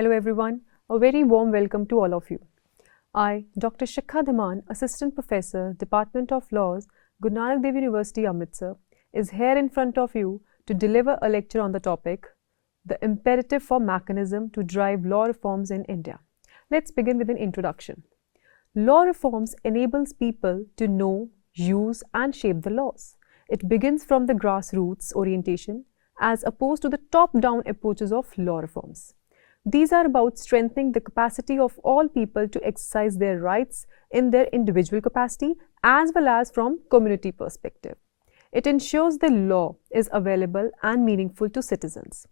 Hello everyone, a very warm welcome to all of you. I, Dr. Shikha Dhaman, Assistant Professor, Department of Laws, Guru Nanak Dev University, Amritsar, is here in front of you to deliver a lecture on the topic, the imperative for mechanism to drive law reforms in India. Let's begin with an introduction. Law reforms enables people to know, use and shape the laws. It begins from the grassroots orientation as opposed to the top-down approaches of law reforms. These are about strengthening the capacity of all people to exercise their rights in their individual capacity as well as from community perspective. It ensures the law is available and meaningful to citizens.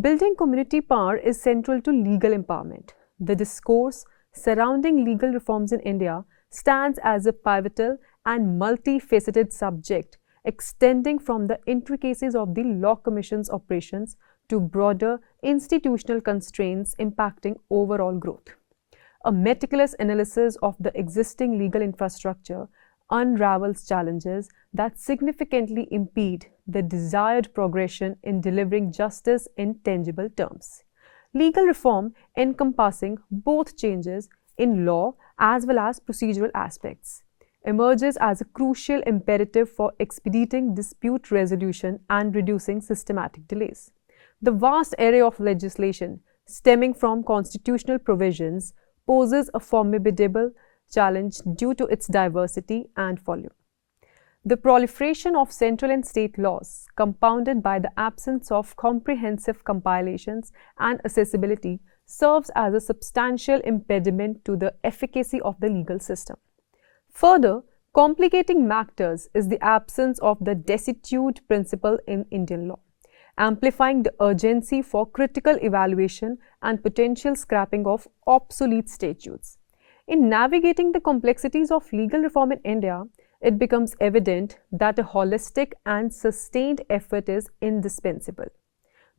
Building community power is central to legal empowerment. The discourse surrounding legal reforms in India stands as a pivotal and multifaceted subject extending from the intricacies of the Law Commission's operations to broader institutional constraints impacting overall growth. A meticulous analysis of the existing legal infrastructure unravels challenges that significantly impede the desired progression in delivering justice in tangible terms. Legal reform encompassing both changes in law as well as procedural aspects emerges as a crucial imperative for expediting dispute resolution and reducing systematic delays. The vast array of legislation stemming from constitutional provisions poses a formidable challenge due to its diversity and volume. The proliferation of central and state laws, compounded by the absence of comprehensive compilations and accessibility, serves as a substantial impediment to the efficacy of the legal system. Further, complicating matters is the absence of the destitute principle in Indian law, amplifying the urgency for critical evaluation and potential scrapping of obsolete statutes. In navigating the complexities of legal reform in India, it becomes evident that a holistic and sustained effort is indispensable.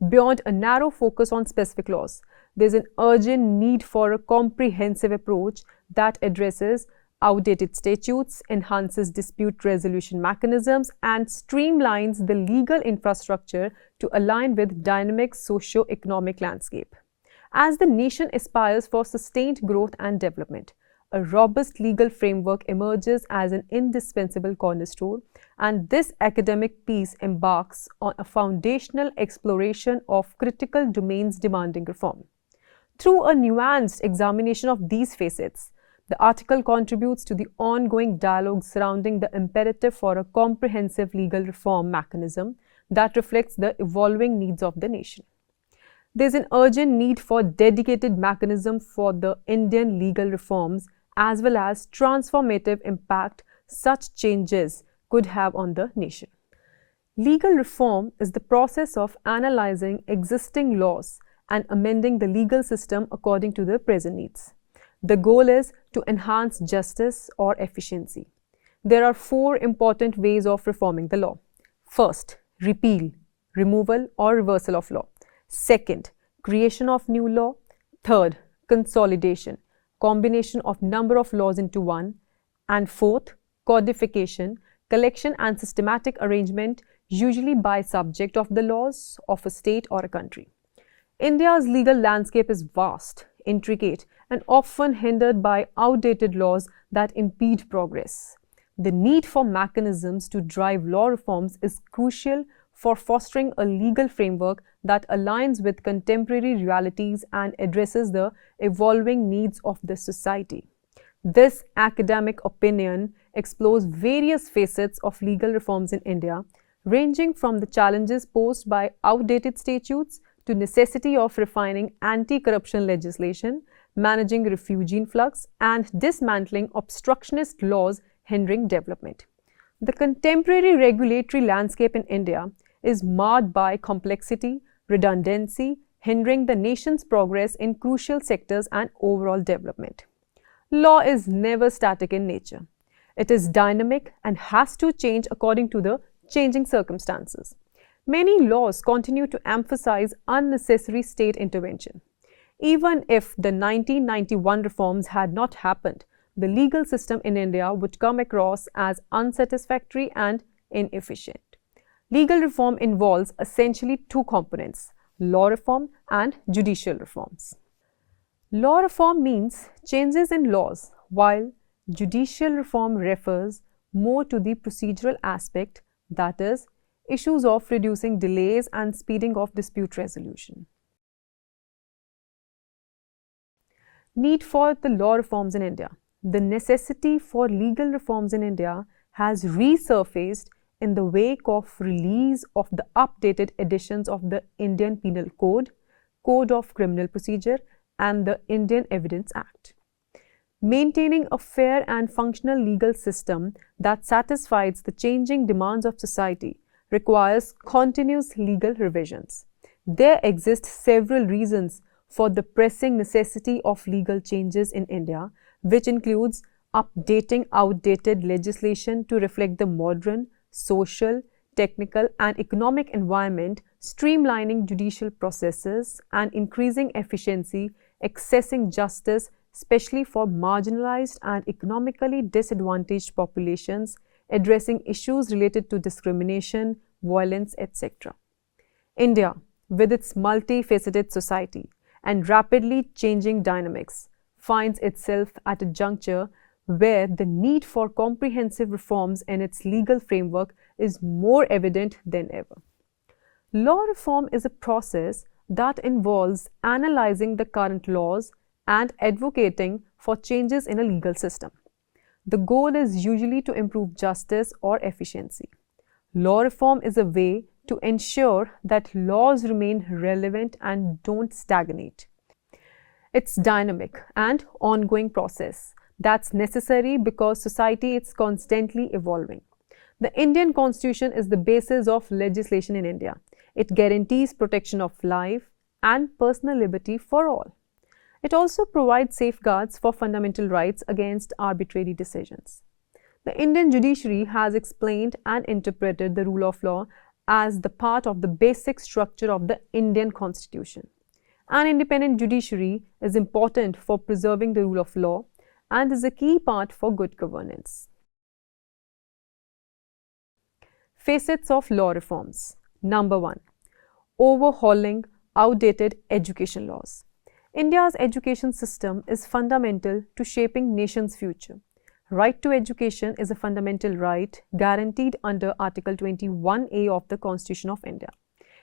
Beyond a narrow focus on specific laws, there is an urgent need for a comprehensive approach that addresses outdated statutes, enhances dispute resolution mechanisms, and streamlines the legal infrastructure to align with dynamic socio-economic landscape. As the nation aspires for sustained growth and development, a robust legal framework emerges as an indispensable cornerstone, and this academic piece embarks on a foundational exploration of critical domains demanding reform. Through a nuanced examination of these facets, the article contributes to the ongoing dialogue surrounding the imperative for a comprehensive legal reform mechanism that reflects the evolving needs of the nation. There is an urgent need for dedicated mechanism for the Indian legal reforms as well as transformative impact such changes could have on the nation. Legal reform is the process of analyzing existing laws and amending the legal system according to the present needs. The goal is to enhance justice or efficiency. There are four important ways of reforming the law. First, repeal, removal or reversal of law. Second, creation of new law. Third, consolidation, combination of number of laws into one. And fourth, codification, collection and systematic arrangement usually by subject of the laws of a state or a country. India's legal landscape is vast, intricate and often hindered by outdated laws that impede progress. The need for mechanisms to drive law reforms is crucial for fostering a legal framework that aligns with contemporary realities and addresses the evolving needs of the society. This academic opinion explores various facets of legal reforms in India, ranging from the challenges posed by outdated statutes to necessity of refining anti-corruption legislation, managing refugee influx, and dismantling obstructionist laws hindering development. The contemporary regulatory landscape in India is marred by complexity, redundancy, hindering the nation's progress in crucial sectors and overall development. Law is never static in nature. It is dynamic and has to change according to the changing circumstances. Many laws continue to emphasize unnecessary state intervention. Even if the 1991 reforms had not happened, the legal system in India would come across as unsatisfactory and inefficient. Legal reform involves essentially two components, law reform and judicial reforms. Law reform means changes in laws, while judicial reform refers more to the procedural aspect, that is, issues of reducing delays and speeding of dispute resolution. Need for the law reforms in India. The necessity for legal reforms in India has resurfaced in the wake of release of the updated editions of the Indian Penal Code, Code of Criminal Procedure, and the Indian Evidence Act. Maintaining a fair and functional legal system that satisfies the changing demands of society requires continuous legal revisions. There exist several reasons for the pressing necessity of legal changes in India, which includes updating outdated legislation to reflect the modern, social, technical, and economic environment, streamlining judicial processes, and increasing efficiency, accessing justice, especially for marginalized and economically disadvantaged populations, addressing issues related to discrimination, violence, etc. India, with its multifaceted society and rapidly changing dynamics, finds itself at a juncture where the need for comprehensive reforms in its legal framework is more evident than ever. Law reform is a process that involves analyzing the current laws and advocating for changes in a legal system. The goal is usually to improve justice or efficiency. Law reform is a way to ensure that laws remain relevant and don't stagnate. It's dynamic and ongoing process that's necessary because society is constantly evolving. The Indian Constitution is the basis of legislation in India. It guarantees protection of life and personal liberty for all. It also provides safeguards for fundamental rights against arbitrary decisions. The Indian judiciary has explained and interpreted the rule of law as the part of the basic structure of the Indian Constitution. An independent judiciary is important for preserving the rule of law and is a key part for good governance. Facets of law reforms. Number 1. Overhauling outdated education laws. India's education system is fundamental to shaping nation's future. Right to education is a fundamental right guaranteed under Article 21A of the Constitution of India.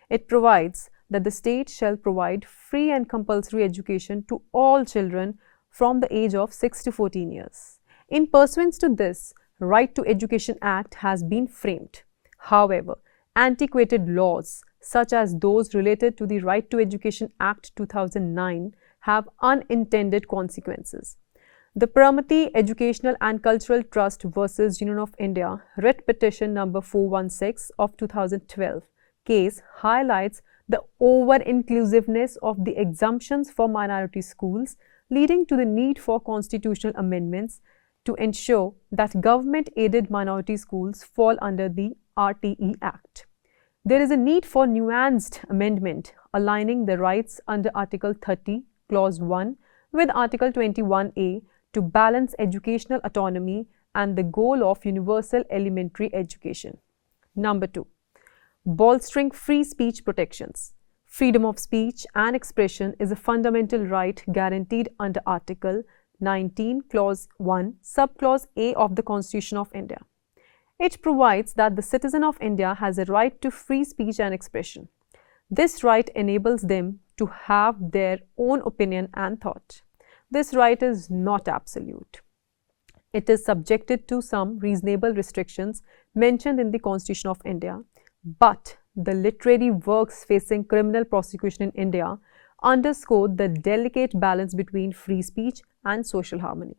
It provides that the state shall provide free and compulsory education to all children from the age of 6 to 14 years. In pursuance to this, Right to Education Act has been framed. However, antiquated laws such as those related to the Right to Education Act 2009 have unintended consequences. The Paramati Educational and Cultural Trust versus Union of India, writ petition number 416 of 2012 case highlights the over-inclusiveness of the exemptions for minority schools, leading to the need for constitutional amendments to ensure that government-aided minority schools fall under the RTE Act. There is a need for nuanced amendment aligning the rights under Article 30, Clause 1 with Article 21A to balance educational autonomy and the goal of universal elementary education. Number 2. Bolstering free speech protections. Freedom of speech and expression is a fundamental right guaranteed under Article 19, Clause 1, Subclause A of the Constitution of India. It provides that the citizen of India has a right to free speech and expression. This right enables them to have their own opinion and thought. This right is not absolute. It is subjected to some reasonable restrictions mentioned in the Constitution of India, but the literary works facing criminal prosecution in India underscore the delicate balance between free speech and social harmony.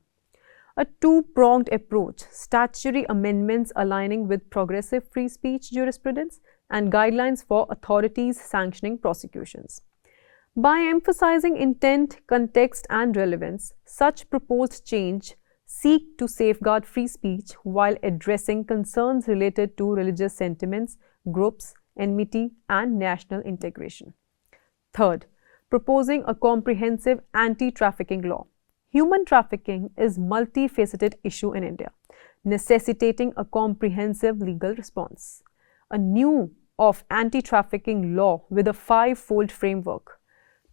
A two-pronged approach, statutory amendments aligning with progressive free speech jurisprudence and guidelines for authorities sanctioning prosecutions. By emphasizing intent, context, and relevance, such proposed change seek to safeguard free speech while addressing concerns related to religious sentiments, groups, enmity, and national integration. Third, proposing a comprehensive anti-trafficking law. Human trafficking is a multifaceted issue in India, necessitating a comprehensive legal response. A new anti-trafficking law with a five-fold framework: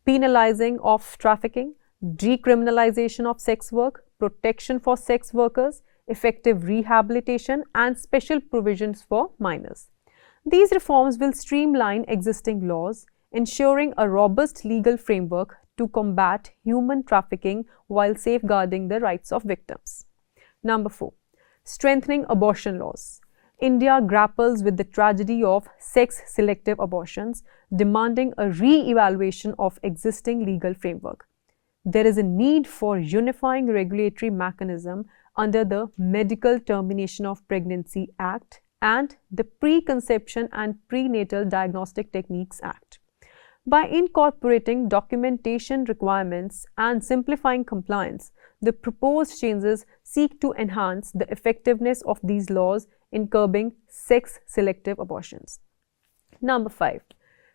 penalizing of trafficking, decriminalization of sex work, protection for sex workers, effective rehabilitation, and special provisions for minors. These reforms will streamline existing laws, ensuring a robust legal framework to combat human trafficking while safeguarding the rights of victims. Number 4. Strengthening abortion laws. India grapples with the tragedy of sex-selective abortions, demanding a re-evaluation of existing legal framework. There is a need for unifying regulatory mechanism under the Medical Termination of Pregnancy Act and the Preconception and Prenatal Diagnostic Techniques Act. By incorporating documentation requirements and simplifying compliance, the proposed changes seek to enhance the effectiveness of these laws in curbing sex-selective abortions. Number 5.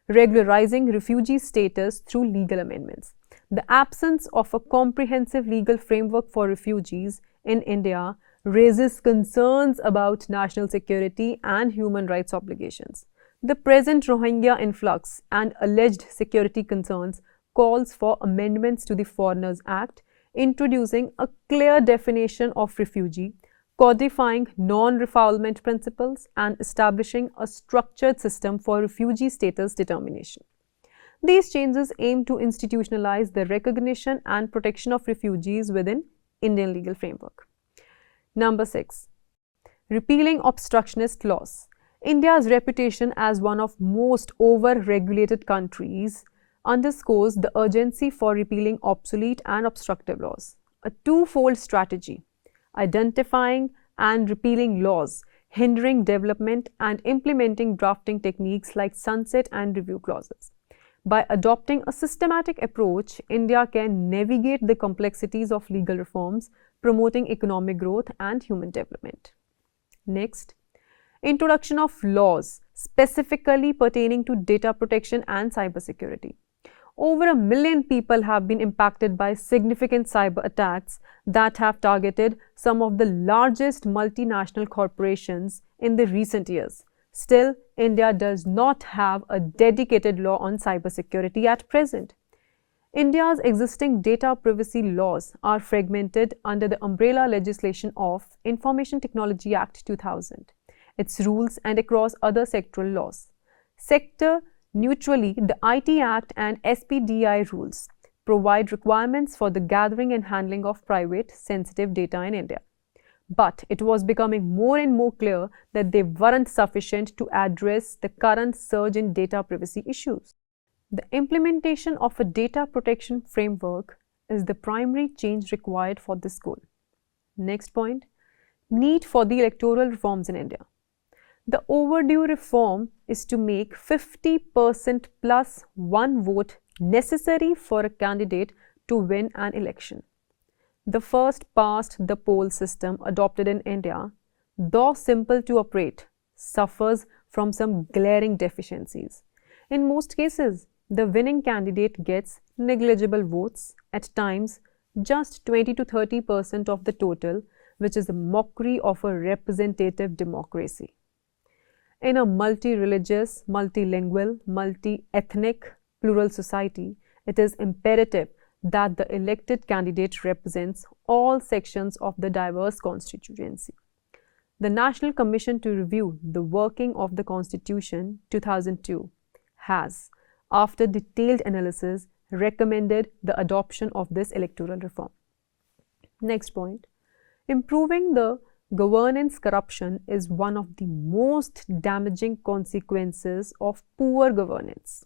Regularizing refugee status through legal amendments. The absence of a comprehensive legal framework for refugees in India raises concerns about national security and human rights obligations. The present Rohingya influx and alleged security concerns calls for amendments to the Foreigners Act, introducing a clear definition of refugee, codifying non-refoulement principles, and establishing a structured system for refugee status determination. These changes aim to institutionalize the recognition and protection of refugees within Indian legal framework. Number 6. Repealing obstructionist laws. India's reputation as one of most over-regulated countries underscores the urgency for repealing obsolete and obstructive laws. A twofold strategy: identifying and repealing laws hindering development and implementing drafting techniques like sunset and review clauses. By adopting a systematic approach, India can navigate the complexities of legal reforms, promoting economic growth and human development. Next, introduction of laws specifically pertaining to data protection and cybersecurity. Over 1 million people have been impacted by significant cyber attacks that have targeted some of the largest multinational corporations in the recent years. Still, India does not have a dedicated law on cybersecurity at present. India's existing data privacy laws are fragmented under the umbrella legislation of Information Technology Act 2000, its rules, and across other sectoral laws. Sector neutrally, the IT Act and SPDI rules provide requirements for the gathering and handling of private, sensitive data in India. But it was becoming more and more clear that they weren't sufficient to address the current surge in data privacy issues. The implementation of a data protection framework is the primary change required for this goal. Next point, need for the electoral reforms in India. The overdue reform is to make 50% plus one vote necessary for a candidate to win an election. The first past the poll system adopted in India, though simple to operate, suffers from some glaring deficiencies. In most cases, the winning candidate gets negligible votes, at times just 20 to 30% of the total, which is a mockery of a representative democracy. In a multi-religious, multilingual, multi-ethnic, plural society, it is imperative that the elected candidate represents all sections of the diverse constituency. The National Commission to Review the Working of the Constitution 2002 has, after detailed analysis, recommended the adoption of this electoral reform. Next point, improving the governance. Corruption is one of the most damaging consequences of poor governance.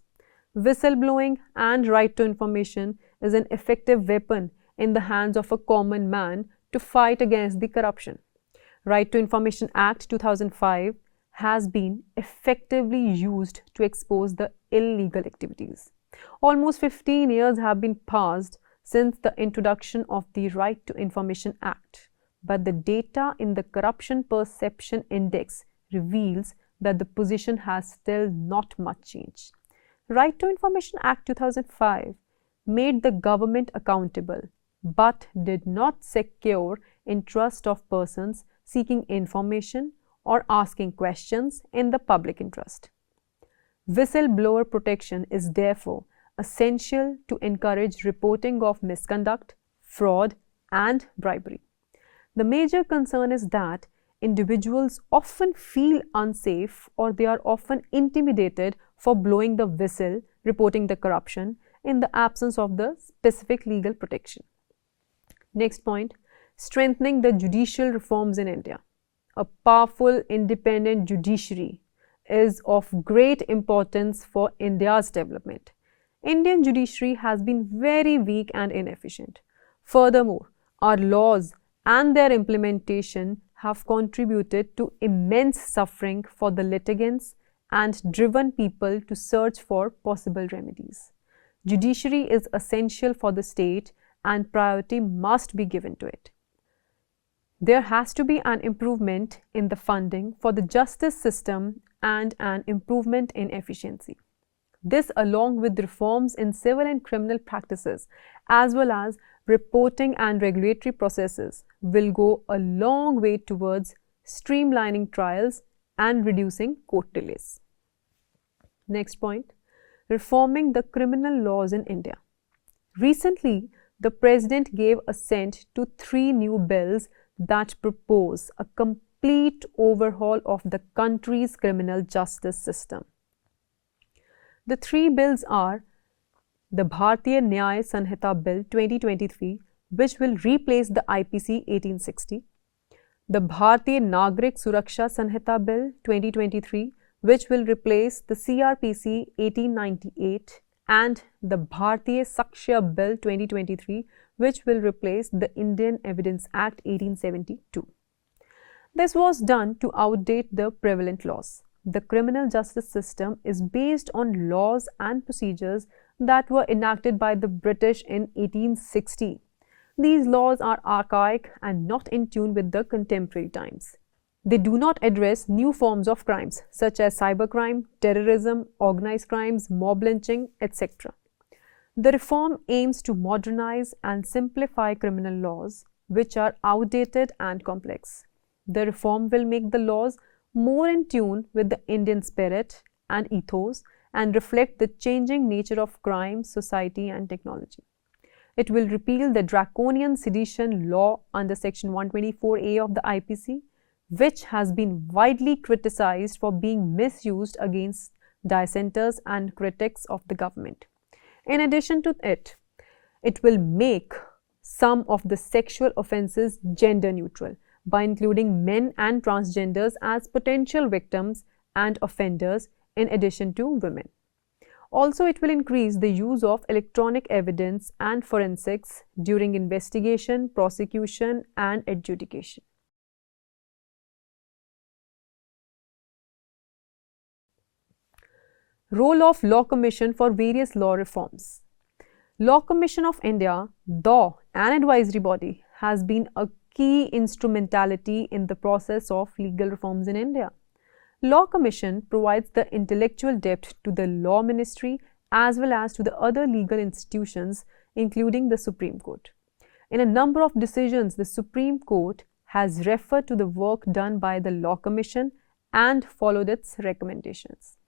Whistleblowing and right to information is an effective weapon in the hands of a common man to fight against the corruption. Right to Information Act 2005 has been effectively used to expose the illegal activities. Almost 15 years have been passed since the introduction of the Right to Information Act, but the data in the Corruption Perception Index reveals that the position has still not much changed. Right to Information Act 2005 made the government accountable but did not secure interest of persons seeking information or asking questions in the public interest. Whistleblower protection is therefore essential to encourage reporting of misconduct, fraud, and bribery. The major concern is that individuals often feel unsafe or they are often intimidated for blowing the whistle, reporting the corruption in the absence of the specific legal protection. Next point, strengthening the judicial reforms in India. A powerful independent judiciary is of great importance for India's development. Indian judiciary has been very weak and inefficient. Furthermore, our laws and their implementation have contributed to immense suffering for the litigants and driven people to search for possible remedies. Judiciary is essential for the state and priority must be given to it. There has to be an improvement in the funding for the justice system and an improvement in efficiency. This, along with reforms in civil and criminal practices, as well as reporting and regulatory processes, will go a long way towards streamlining trials and reducing court delays. Next point, reforming the criminal laws in India. Recently, the President gave assent to 3 new bills that propose a complete overhaul of the country's criminal justice system. The 3 bills are the Bharatiya Nyaya Sanhita Bill 2023, which will replace the IPC 1860, the Bharatiya Nagrik Suraksha Sanhita Bill 2023, which will replace the CRPC 1898, and the Bharatiya Sakshya Bill 2023, which will replace the Indian Evidence Act 1872. This was done to outdate the prevalent laws. The criminal justice system is based on laws and procedures that were enacted by the British in 1860. These laws are archaic and not in tune with the contemporary times. They do not address new forms of crimes such as cybercrime, terrorism, organized crimes, mob lynching, etc. The reform aims to modernize and simplify criminal laws, which are outdated and complex. The reform will make the laws more in tune with the Indian spirit and ethos and reflect the changing nature of crime, society, and technology. It will repeal the draconian sedition law under Section 124A of the IPC, which has been widely criticized for being misused against dissenters and critics of the government. In addition to it, it will make some of the sexual offences gender neutral by including men and transgenders as potential victims and offenders in addition to women. Also, it will increase the use of electronic evidence and forensics during investigation, prosecution, and adjudication. Role of Law Commission for various law reforms. Law Commission of India, though an advisory body, has been a key instrumentality in the process of legal reforms in India. Law Commission provides the intellectual depth to the Law Ministry as well as to the other legal institutions, including the Supreme Court. In a number of decisions, the Supreme Court has referred to the work done by the Law Commission and followed its recommendations.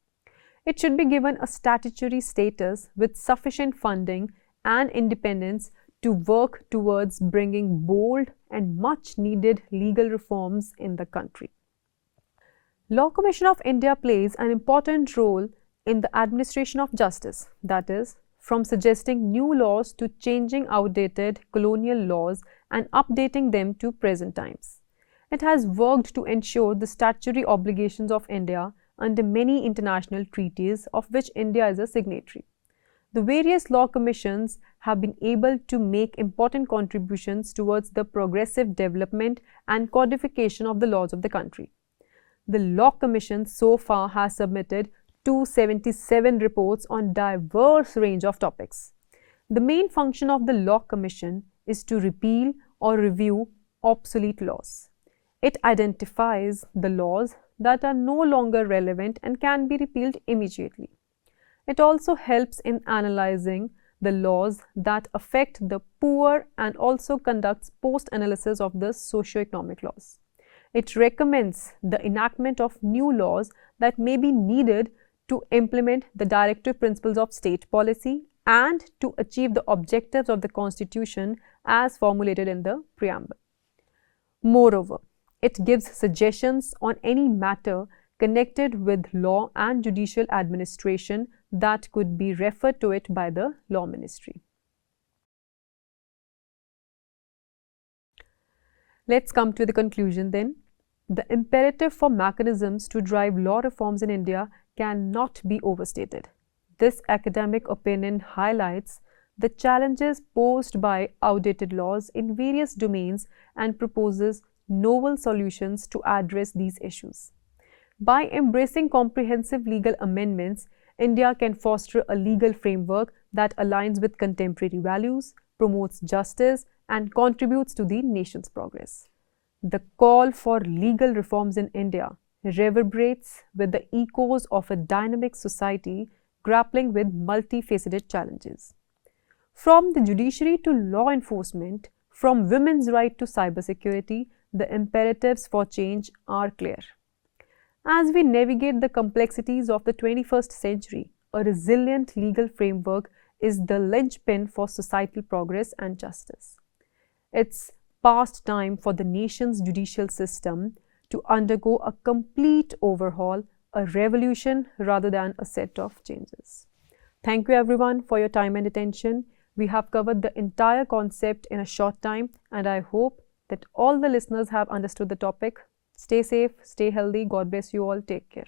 It should be given a statutory status with sufficient funding and independence to work towards bringing bold and much needed legal reforms in the country. Law Commission of India plays an important role in the administration of justice, that is, from suggesting new laws to changing outdated colonial laws and updating them to present times. It has worked to ensure the statutory obligations of India under many international treaties of which India is a signatory. The various law commissions have been able to make important contributions towards the progressive development and codification of the laws of the country. The Law Commission so far has submitted 277 reports on diverse range of topics. The main function of the Law Commission is to repeal or review obsolete laws. It identifies the laws that are no longer relevant and can be repealed immediately. It also helps in analyzing the laws that affect the poor and also conducts post-analysis of the socio-economic laws. It recommends the enactment of new laws that may be needed to implement the directive principles of state policy and to achieve the objectives of the Constitution as formulated in the preamble. Moreover, it gives suggestions on any matter connected with law and judicial administration that could be referred to it by the Law Ministry. Let's come to the conclusion then. The imperative for mechanisms to drive law reforms in India cannot be overstated. This academic opinion highlights the challenges posed by outdated laws in various domains and proposes novel solutions to address these issues. By embracing comprehensive legal amendments, India can foster a legal framework that aligns with contemporary values, promotes justice, and contributes to the nation's progress. The call for legal reforms in India reverberates with the echoes of a dynamic society grappling with multifaceted challenges. From the judiciary to law enforcement, from women's right to cybersecurity, the imperatives for change are clear. As we navigate the complexities of the 21st century, a resilient legal framework is the linchpin for societal progress and justice. It's past time for the nation's judicial system to undergo a complete overhaul, a revolution rather than a set of changes. Thank you everyone for your time and attention. We have covered the entire concept in a short time, and I hope that all the listeners have understood the topic. Stay safe, stay healthy. God bless you all. Take care.